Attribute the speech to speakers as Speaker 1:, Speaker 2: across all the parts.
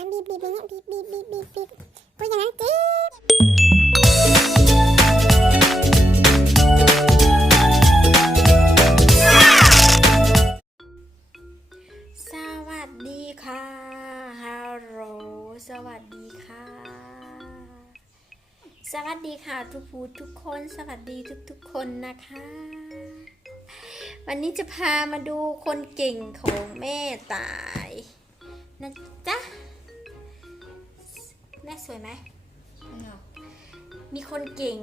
Speaker 1: อันบีบบีบอย่างเงี้ยบีบบีบบีบบีบบีบพูอย่างนั้นจีบ
Speaker 2: สวัสดีค่ะฮัลโหลสวัสดีค่ะ สวัสดีค่ะทุกผู้ทุกคนสวัสดีทุกๆคนนะคะวันนี้จะพามาดูคนเก่งของแม่ตาย นะจ๊ะ แม่สวยไหม มีคนเก่ง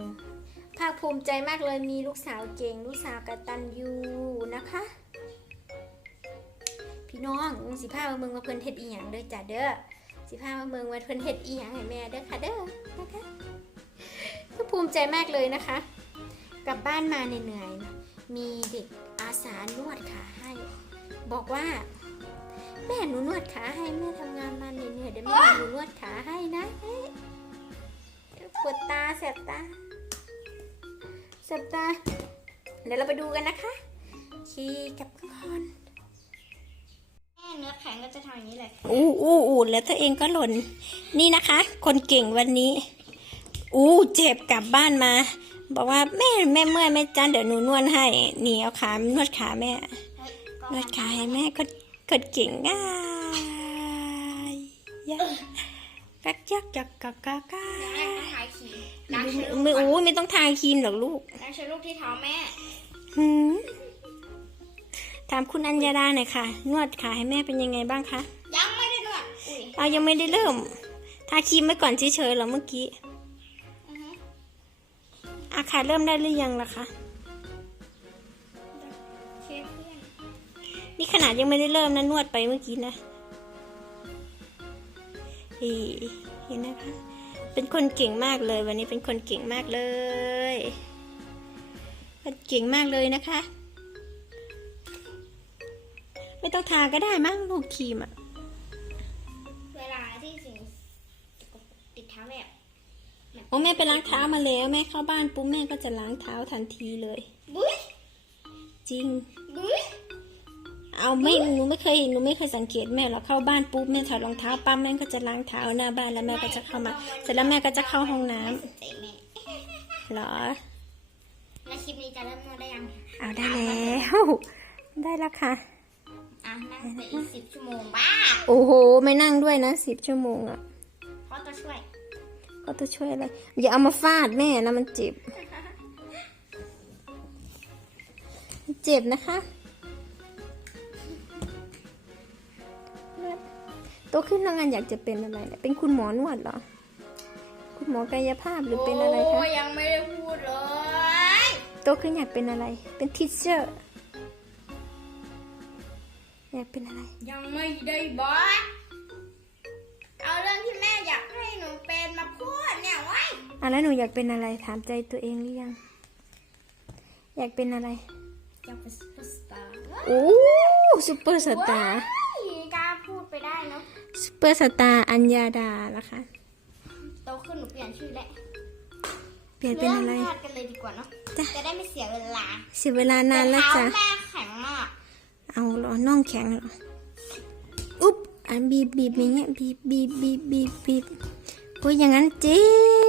Speaker 2: ภาคภูมิใจมากเลยมีลูกสาวเก่ง ลูกสาวกตัญญูนะคะ พี่น้องสิพามาเมืองว่าเพิ่นเฮ็ดอีหยังเด้อจ้ะเด้อสิพามาเมืองว่าเพิ่นเฮ็ดอีหยังให้แม่เด้อค่ะเด้อนะคะก็ภูมิใจมากเลยนะคะ กลับบ้านมาเหนื่อยๆมีเด็กอาสานวดขาให้ บอกว่า แม่หนูนวดขาให้แม่ทำงานมาเหนื่อยๆเดี๋ยวแม่หนูนวดขาให้นะเอ๊ะปวดตาแสบตาแสบตา เดี๋ยวเราไปดูกันนะคะขี่กับก่อน
Speaker 3: แม่เนื้อแข็งก็จะทำอย่างนี้เลย
Speaker 2: อู้อู้อู้แล้วตัวเองก็หล่น นี่นะคะ คนเก่งวันนี้ อู้เจ็บกลับบ้านมา บอกว่าแม่แม่เมื่อยแม่จ้าเดี๋ยวหนูนวดให้ นี่เอาขานวดขาแม่
Speaker 3: เฮ้ยก็
Speaker 2: นวดขาให้แม่ก็ กดเก่งง่ายยะกักยักยักกักกักกัก
Speaker 3: แม่ก็ถ่ายขีล้างเชื้อ
Speaker 2: ไม่
Speaker 3: ก่อน
Speaker 2: อู้ไม่ต้องทาครีมหรอกลูก
Speaker 3: ล้างเชื้อลูกที่เท้าแม่
Speaker 2: หืมถามคุณอัญญาดาหน่อยค่ะ นวดขาให้แม่เป็นยังไงบ้างคะ
Speaker 3: ยังไม่ได้นวดอุ้ย
Speaker 2: เรายังไม่ได้เริ่ม ทาครีมไว้ก่อนเฉยๆเหรอเมื่อกี้
Speaker 3: อือฮึ
Speaker 2: อาคาเริ่มได้หรือยังล่ะคะ นี่ขนาดยังไม่ได้เริ่มนะนวดไปเมื่อกี้นะเฮ้เห็นนะคะ เป็นคนเก่งมากเลย วันนี้เป็นคนเก่งมากเลยเป็นเก่งมากเลยนะคะ ไม่ต้องทาก็ได้มั้งลูกครีมอะ
Speaker 3: เวลาที่สิ่งสกปรกติดเท้าแบบ
Speaker 2: โอ้แม่ไปล้างเท้ามาแล้ว แม่เข้าบ้านปุ๊บแม่ก็จะล้างเท้าทันทีเลย
Speaker 3: บุ้ย
Speaker 2: จริง
Speaker 3: บุ้ย
Speaker 2: เอาไม่หนูไม่เคยหนูไม่เคยสังเกตแม่หรอกเข้าบ้านปุ๊บแม่ถอดรองเท้าปั๊มแม่ก็จะล้างเท้าหน้าบ้านแล้วแม่ก็จะเข้ามา เสร็จแล้วแม่ก็จะเข้าห้องน้ำ
Speaker 3: ไม่สนใจแม่
Speaker 2: เหรอ
Speaker 3: ในคลิปนี้จะเริ่มนวดได้ยัง
Speaker 2: เอาได้แล้วได้แล้วค่ะ
Speaker 3: อะนั่งไปอีกสิบชั่วโมงบ้า
Speaker 2: โอ้โหไม่นั่งด้วยนะสิบชั่วโมงอะ
Speaker 3: เพราะตัวช่วย
Speaker 2: ก็ต้องช่วยอะไรอย่าเอามาฟาดแม่นะมันเจ็บมันเจ็บนะคะ โตขึ้นน้องอันอยากจะเป็นอะไรเนี่ยเป็นคุณหมอนวดเหรอ คุณหมอกายภาพหรือเป็นอะไรคะ
Speaker 3: โยังไม่ได้พูดเลย
Speaker 2: โตขึ้นอยากเป็นอะไร เป็นทิชเชอร์ อยากเป็นอะไร
Speaker 3: ยังไม่ได้บอกเอาเรื่องที่แม่อยากให้หนูเป็นมาพูดเนี่ยไว้
Speaker 2: อะแล้วหนูอยากเป็นอะไรถามใจตัวเองหรือยัง อยากเป็นอะไร
Speaker 3: อยากเป็นซุปเปอร์สตาร์
Speaker 2: โอ้ซูเปอร์สตาร์
Speaker 3: กล้าพูดไปได้เนาะ
Speaker 2: ซูเปอร์สตาร์อัญญาดานะคะ
Speaker 3: โตขึ้นหนูเปลี่ยนชื่อแล้ว
Speaker 2: เปลี่ยนเป็นอะไร
Speaker 3: เริ่มวาดกันเลยดีกว่าเนาะ
Speaker 2: จ้ะ
Speaker 3: จะได้ไม่เสียเวลา
Speaker 2: เสียเวลานานแล้ว
Speaker 3: ต่
Speaker 2: จ้ะ
Speaker 3: เท้าแม่แข็งมาก
Speaker 2: เอาเหรอน่องแข็งเหรอ อุ๊บอะบีบบีบอย่างเงี้ยบีบบีบบีบบีบบีบโอ้ยอย่างนั้นเจ็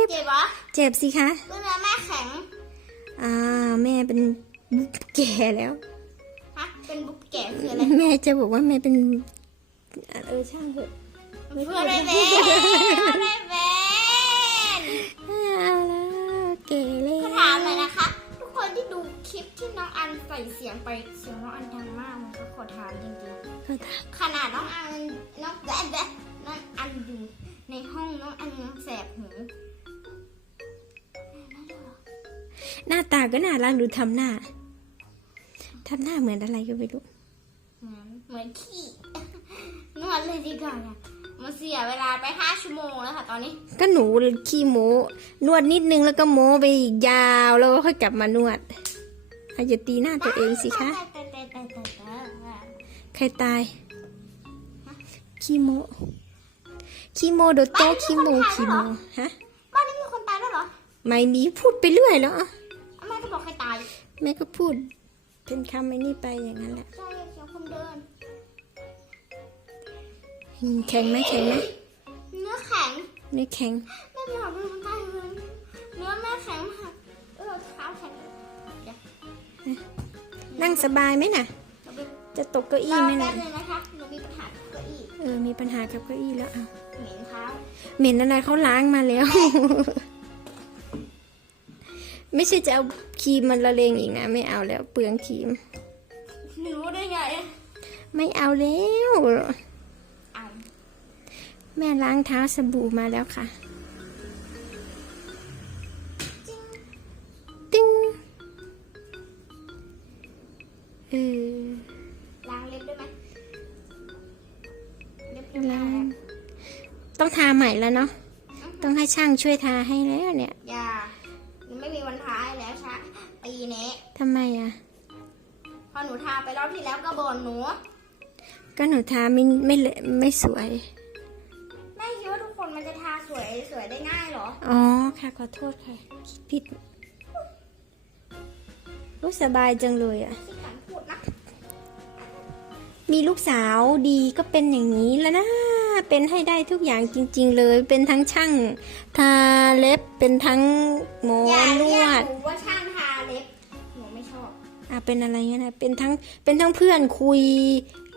Speaker 2: บ
Speaker 3: เจ็บปะ
Speaker 2: เจ็บสิคะ
Speaker 3: เมื่อแม่แข็ง
Speaker 2: อ่า แม่เป็นแก่แล้ว
Speaker 3: ฮะ เป็นบุ๊กแก่คืออะไร
Speaker 2: แม่จะบอกว่าแม่เป็น เออช่างเถอะ
Speaker 3: เพื่อได้เป็นเพื่อได้เป็น
Speaker 2: เอาละเก๋เลย
Speaker 3: ขอถามเลยนะคะ ทุกคนที่ดูคลิปที่น้องอันใส่เสียงไปเสียงน้องอันดังมากมันก็ขอถามจริง
Speaker 2: เขาถาม
Speaker 3: ๆขนาดน้องอันน้องแบ๊ะแบ๊ะน้องอันอยู่ในห้องน้องอันยังแสบหู
Speaker 2: หน้าตาก็น่ารักดูทำหน้าทำหน้าเหมือนอะไรก็ไม่รู้
Speaker 3: เหมือนเหมื อนขี้นวดเลยดีกว่าเนี่ยมันเสียเวลาไปห้าชั่วโมงแล้วค่ะตอนนี้
Speaker 2: ก็หนูขี้โมนวดนิดนึงแล้วก็โมไปอีกยาวแล้วก็ค่อยกลับมานวดอาอย่าตีหน้าตัวเองสิคะ
Speaker 3: แต่แต่แต่แต่แต่
Speaker 2: ใครตายขี้โมขี้โมโดโตขี้โมขี้โมฮะ
Speaker 3: บ้านนี้มีคนตายแล้วเหรอ
Speaker 2: ไม่มีพูดไปเรื่อยแล้วอะ
Speaker 3: แม่ก็บอกใครตาย
Speaker 2: แม่ก็พูดเป็นคำไอ้นี่ไปอย่างนั้นแหละ
Speaker 3: ใช่เสียงคนเดิน
Speaker 2: อืมแข็งไหมแข็งไหมไม่แข็ง
Speaker 3: แม่ไม่ออกกำลังกายเลยเนื้อแม่แข็งมากเออเท้าแข็ง
Speaker 2: นั่งสบายไหมน่ะ
Speaker 3: เราไป
Speaker 2: จะตกเก้ารอี้
Speaker 3: อ
Speaker 2: ไหม
Speaker 3: แป๊
Speaker 2: น่ะ
Speaker 3: บนึงนะคะหนูมีปัญหากับเก้าอี้
Speaker 2: เออมีปัญหากับเก้าอี้แล้วอะ
Speaker 3: เหม็นเท้า
Speaker 2: เหม็นอะไรเขาล้างมาแล้ว ไม่ใช่จะเอาครีมมันละเลงอีกนะ ไม่เอาแล้วเปลืองครีม
Speaker 3: หนูรู้ได้ไง
Speaker 2: ไม่เอาแล้ว
Speaker 3: เอา
Speaker 2: แม่ล้างเท้าสบู่มาแล้วค่ะ ติ้งเออ
Speaker 3: ล้างเล็บได้ไหมเล็บยัง
Speaker 2: ล้า
Speaker 3: ไง
Speaker 2: งต้องทาใหม่แล้วเนาะ ต้องให้ช่างช่วยทาให้แล้วเนี่ย
Speaker 3: อย่าหนูไม่มีวันท้ายแล้วชะปีนี้
Speaker 2: ทำไมอะ
Speaker 3: พอหนูทาไปรอบที่แล้วก็บ่นหนู
Speaker 2: ก็หนูทาไม่ไม่เลไม่สวย
Speaker 3: อ
Speaker 2: อ๋อ ค่ะขอโทษค่ะคิดผิดรู้สบายจังเลยอะ
Speaker 3: ที่ขันพูดนะ
Speaker 2: มีลูกสาวดีก็เป็นอย่างนี้แล้วนะ เป็นให้ได้ทุกอย่างจริง ๆ เลย เป็นทั้งช่างทาเล็บ เป็นทั้งหมอ
Speaker 3: อย่านเรียวก
Speaker 2: ด
Speaker 3: หนูว่าช่างทาเล็บ หนูไม่ชอบ
Speaker 2: อะ เป็นอะไรเงี้ยนะ เป็นทั้ง เป็นทั้งเพื่อนคุย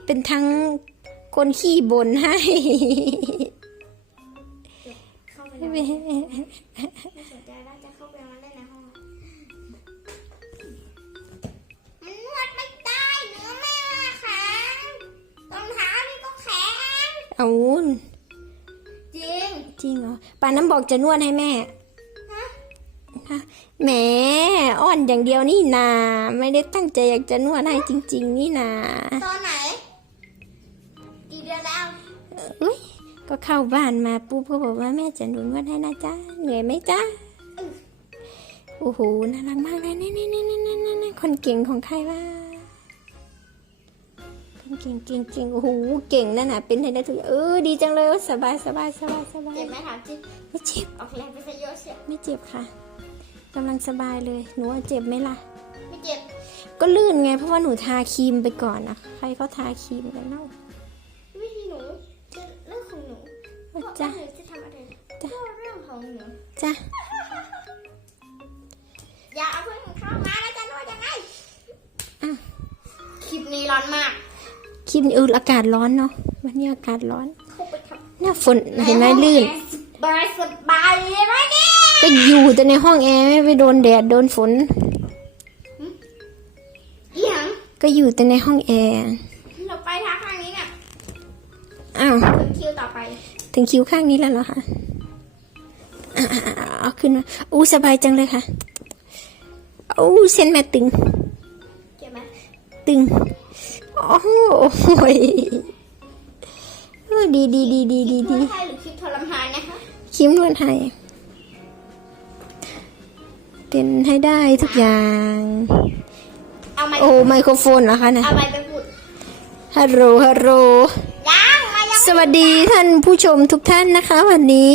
Speaker 2: เป็นทั้งคนขี้บ่นให้
Speaker 3: เข้าไปแล้วไม่สนใจแล้วจะเข้าไปมาเล่นในห้องมันนวดไม่ได้เนื้อแม่แข็งรองเท้านี่ก็แข็ง
Speaker 2: เอาวุ้น
Speaker 3: จริง
Speaker 2: จริงเหรอป่าน้ำบอกจะนวดให้แม่
Speaker 3: ฮะ
Speaker 2: ฮะแหมอ้อนอย่างเดียวนี่นา ไม่ได้ตั้งใจอยากจะนวดให้จริง ๆ นี่นา
Speaker 3: ตอนไหน อ้
Speaker 2: ยก็เข้าบ้านมาปุ๊บก็บอกว่าแม่จะหนุนวดให้นะจ๊ะเหนื่อยไหมจ๊ะโอ้โหน่ารักมากเลยนี่นี่นี่นี่นี่นี่นี่คนเก่งของใครวะคนเก่งเก่งเก่งโอ้โหเก่งนั่นน่ะเป็นให้ได้ทุกอย่างเออดีจังเลยสบายสบายสบายสบาย
Speaker 3: เจ็บไหมถามจริง
Speaker 2: ไม่เจ็บ
Speaker 3: ออกแรงไปซะเยอะเชียว
Speaker 2: ไม่เจ็บค่ะกำลังสบายเลยหนูว่าเจ็บไหมล่ะ
Speaker 3: ไม่เจ็บ
Speaker 2: ก็ลื่นไงเพราะว่าหนูทาครีมไปก่อนนะใครเขาทาครีมกันเล่า
Speaker 3: วิ จ้ะ
Speaker 2: ว่า
Speaker 3: หนูจะทำอะไร
Speaker 2: จ้ะ
Speaker 3: ก็เรื่องของหนู
Speaker 2: จ้ะ
Speaker 3: อย่าเอาเพื่อนของเข้ามาแล้วจะนวดยังไง
Speaker 2: อะ
Speaker 3: คลิปนี้ร้อนมาก
Speaker 2: ครีมนี่เอออากาศร้อนเนาะวันนี้อากาศร้อน
Speaker 3: เข้าไปทำ
Speaker 2: หน้าฝนเห็นไหมลื่น
Speaker 3: สบายสบายเลยไหมเนี่ย
Speaker 2: ก็อยู่แต่ในห้องแอร์ไม่ไปโดนแดดโดนฝน
Speaker 3: อีหยัง
Speaker 2: ก็อยู่แต่ในห้องแอร์ ถึงคิวข้างนี้แล้วเหรอคะอะอะอะเอาขึ้นมาอู้สบายจังเลยค่ะอู้เส้นแม่ตึง
Speaker 3: เจ็บไหม
Speaker 2: ตึงโอ้โหยเออดีดีดีดีดี
Speaker 3: คลิ
Speaker 2: ดี
Speaker 3: ปไทยหรือคลิปทรมานนะคะ
Speaker 2: ครีมนวดไทยเป็นให้ได้ทุกอย่าง
Speaker 3: เอาไมค์
Speaker 2: โอ้ไมโครโฟนเหรอคะนะ
Speaker 3: เอาไมค์ไปพูด
Speaker 2: ฮัลโหลฮัลโหล
Speaker 3: ยังมายัง
Speaker 2: สวัสดีท่านผู้ชมทุกท่านนะคะ วันนี้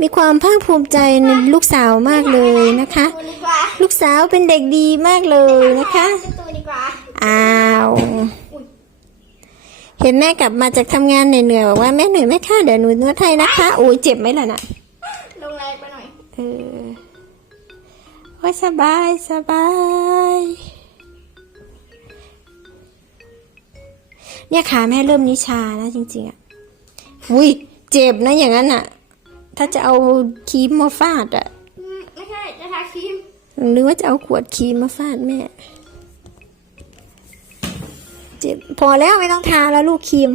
Speaker 2: มีความภาคภูมิใจในลูกสาวมากเลยนะคะ
Speaker 3: ดูดีกว่า
Speaker 2: ลูกสาวเป็นเด็กดีมากเลยนะคะ
Speaker 3: ดูดีกว่า
Speaker 2: อ้าวเห็นแม่กลับมาจากทำงานเหนื่อยๆบอกว่าแม่เหนื่อยไหมคะเดี๋ยวหนูนวดให้นะคะโอ้ยเจ็บไหมล่ะน่ะ
Speaker 3: ลงแรงไปหน่อย
Speaker 2: เออโอ้ยสบายสบายเนี่ยขาแม่เริ่มนิชานะจริงๆอะ อุ้ยเจ็บนะอย่างนั้นอะถ้าจะเอาครีมมาฟาดอะ
Speaker 3: อืมไม่ใช่จะทาครีม
Speaker 2: หรือว่าจะเอาขวดครีมมาฟาดแม่ เจ็บพอแล้วไม่ต้องทาแล้วลูกครีม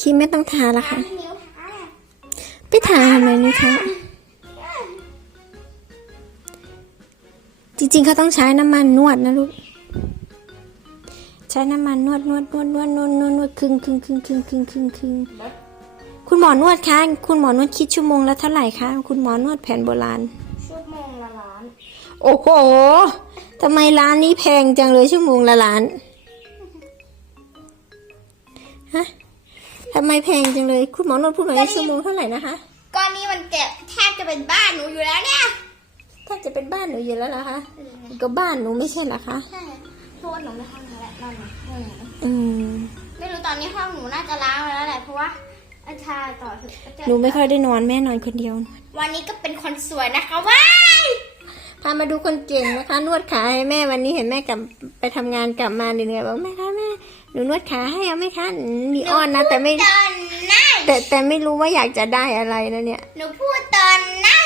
Speaker 2: ครีมไม่ต้องทาแล้ว
Speaker 3: ทา
Speaker 2: ค่ะ
Speaker 3: ที่นิ้วเท้าอะ
Speaker 2: ไปทาทำไมนี่คะจริงๆเขาต้องใช้น้ำมันนวดนะลูก ใช้น้ำมันนวดนวดนวดนวดนวดนวดนวดครึ่งครึ่งครึ่งครึ่งครึ่งครึ่งครึ่งคุณหมอนวดคะคุณหมอนวดคิดชั่วโมงละเท่าไหร่คะคุณหมอนวดแผนโบราณ
Speaker 3: ชั่วโมงละล้าน
Speaker 2: โอ้โหทำไมร้านนี้แพงจังเลยชั่วโมงละล้านฮะทำไมแพงจังเลย คุณหมอนวดพูดหน่อยว่าชั่วโมงเท่าไหร่นะคะ
Speaker 3: ก้อนนี้มันเจ็บแทบจะเป็นบ้านหนูอยู่แล้วเนี่ย
Speaker 2: ถ้าจะเป็นบ้านหนูอยู่แล้วเหรอคะก็บ้านหนูไม่ใช่เหรอคะ
Speaker 3: ใช่ เพราะว่าหนูไม่ห้องนี้แหละนอนหนูห้องหนู
Speaker 2: อืม
Speaker 3: ไม่รู้ตอนนี้ห้องหนูน่าจะล้างไปแล้วแหละเพราะว่าอาชาต่อเถอะ
Speaker 2: หนูไม่ค่อยได้นอนแม่นอนคนเดียว
Speaker 3: วันนี้ก็เป็นคนสวยนะคะว้าย
Speaker 2: พามาดูคนเก่งนะคะ นวดขาให้แม่วันนี้เห็นแม่กลับไปทำงานกลับมาเหนื่อยๆบอกแม่คะแม่หนูนวดขาให้เอาไหมคะอืมมีอ้อนนะแต่ไม่
Speaker 3: ตอนหน้า
Speaker 2: แต่แต่ไม่รู้ว่าอยากจะได้อะไรนะเนี่ย
Speaker 3: หนูพูดตอนหน้า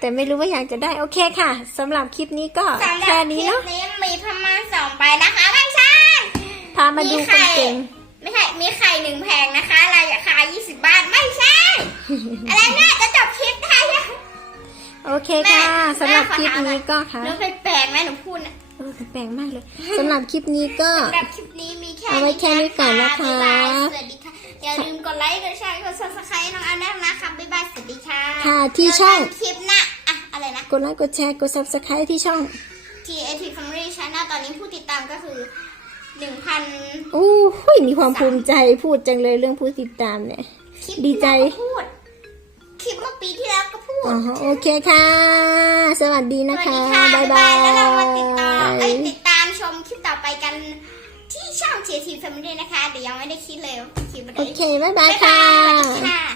Speaker 2: แต่ไม่รู้ว่าอยากจะได้โอเคค่ะสำหรับคลิปนี้ก็
Speaker 3: สำหรับ
Speaker 2: แค่นี้
Speaker 3: คลิ
Speaker 2: เนาะ
Speaker 3: ปนี้มีประมาณสองใบนะคะไม่ใช่
Speaker 2: พามาดูคนเก่ง
Speaker 3: ไม่ใช่มีไข่หนึ่งแพงนะคะราคา20บาทไม่ใช่ อะไรแม่จะจบคลิปได้ยัง
Speaker 2: โอเคค่ะ
Speaker 3: แม่
Speaker 2: สำหรับ
Speaker 3: แม่ขอ
Speaker 2: คลิป
Speaker 3: ถามหน่
Speaker 2: นี้
Speaker 3: อย
Speaker 2: ก็ค่ะ
Speaker 3: หนูไปแปลงไหมหนูพูดนะ
Speaker 2: เออแปลงมากเลยสำหรับคลิปนี้ก็
Speaker 3: สำหรับคลิปนี้มีแค่
Speaker 2: เอาไว้แค่นี้ก่อนนะคะ
Speaker 3: บ๊ายบายสวัสดีค่ะอย่าลืมกดไลค์กดแชร์กด subscribe น้องอันได้นะคะบ๊ายบายสวัสดีค่ะ
Speaker 2: ค่ะที่ช่อง
Speaker 3: เจกันคลิปหน้าอะอะไรนะ
Speaker 2: กดไลค์กดแชร์กด subscribe ที่ช่อง
Speaker 3: TAT Family Channel ตอนนี้ผู้ติดตามก็คือ1,000
Speaker 2: อู้หูยมีความภูมิใจพูดจังเลยเรื่องผู้ติดตามเนี่ย
Speaker 3: คลิป
Speaker 2: ดีใจ
Speaker 3: ที่แล้วก็พูด คลิปเมื่อปีที่แล้วก็พูด
Speaker 2: อ๋อโอเคค่ะ สวัสดี
Speaker 3: ส
Speaker 2: นะ
Speaker 3: วัส
Speaker 2: คะ
Speaker 3: ดีค่ะ
Speaker 2: บ๊ายบา
Speaker 3: แล้วเรามาติดต่อเอ้ย
Speaker 2: ย
Speaker 3: ติดตามชมคลิปต่อไปกัน ที่ช่อง TAT Family นะคะ เดี๋ยวยังไม่ได้คิดเลยว่าคลิปอะไร
Speaker 2: โอเค บ๊ายบา
Speaker 3: บ๊ายย
Speaker 2: ค่ะ
Speaker 3: บายสวัสดีค่ะ